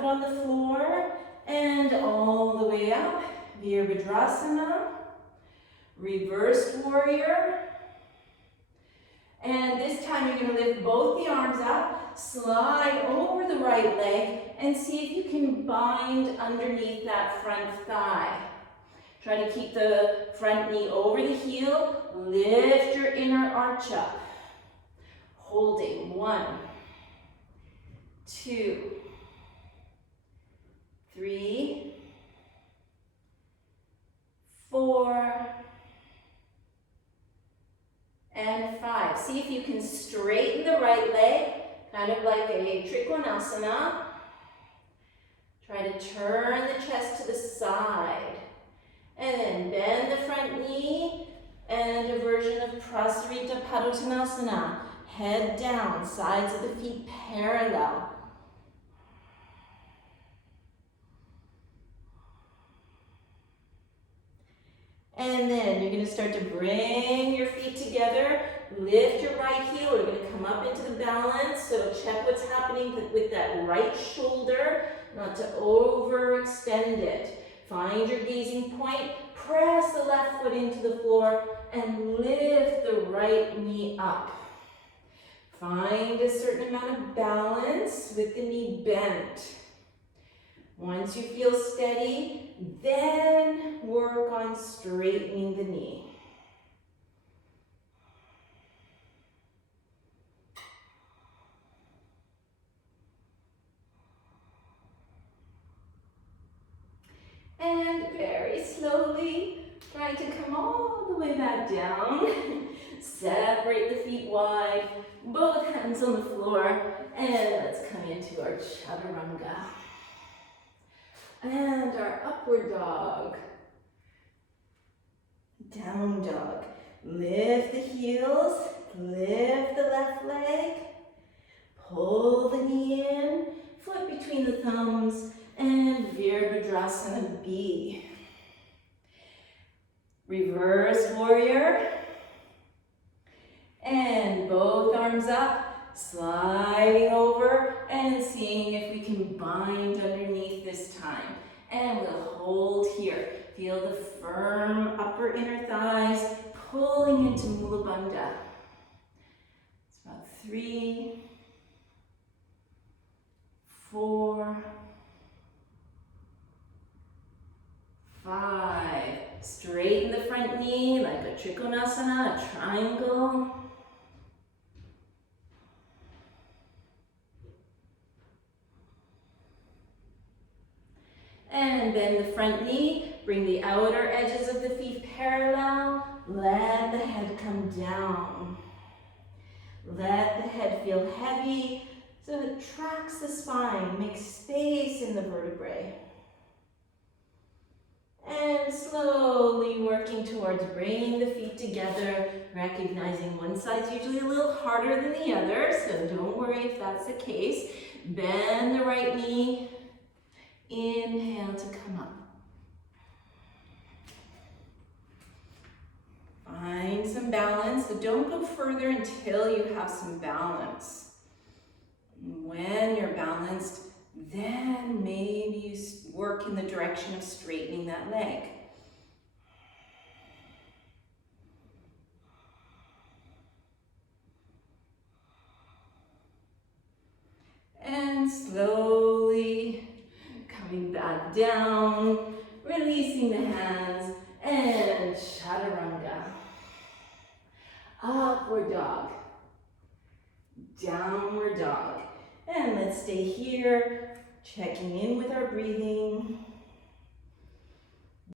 foot on the floor and all the way up. Virabhadrasana, reversed warrior. And this time you're going to lift both the arms up, slide over the right leg, and see if you can bind underneath that front thigh. Try to keep the front knee over the heel, lift your inner arch up. Holding, 1, 2, 3, 4, and 5. See if you can straighten the right leg, kind of like a Trikonasana. Try to turn the chest to the side. And then bend the front knee and a version of Prasarita Padottanasana. Head down, sides of the feet parallel. And then you're going to start to bring your feet together. Lift your right heel. We're going to come up into the balance. So check what's happening with that right shoulder, not to overextend it. Find your gazing point. Press the left foot into the floor and lift the right knee up. Find a certain amount of balance with the knee bent. Once you feel steady, then work on straightening the knee. And very slowly, try to come all the way back down. Separate the feet wide, both hands on the floor, and let's come into our chaturanga. And our upward dog. Down dog. Lift the heels, lift the left leg, pull the knee in, foot between the thumbs, and Virabhadrasana B. Reverse warrior. And both arms up, sliding over and seeing if we can bind underneath this time. And we'll hold here. Feel the firm upper inner thighs pulling into Mula Bandha. It's about 3, 4, 5. Straighten the front knee like a Trikonasana, a triangle. And bend the front knee, bring the outer edges of the feet parallel, let the head come down. Let the head feel heavy so it tracks the spine, makes space in the vertebrae. And slowly working towards bringing the feet together, recognizing one side's usually a little harder than the other, so don't worry if that's the case. Bend the right knee. Inhale to come up. Find some balance, so don't go further until you have some balance. When you're balanced, then maybe you work in the direction of straightening that leg. And slowly coming back down, releasing the hands, and chaturanga. Upward dog, downward dog. And let's stay here, checking in with our breathing.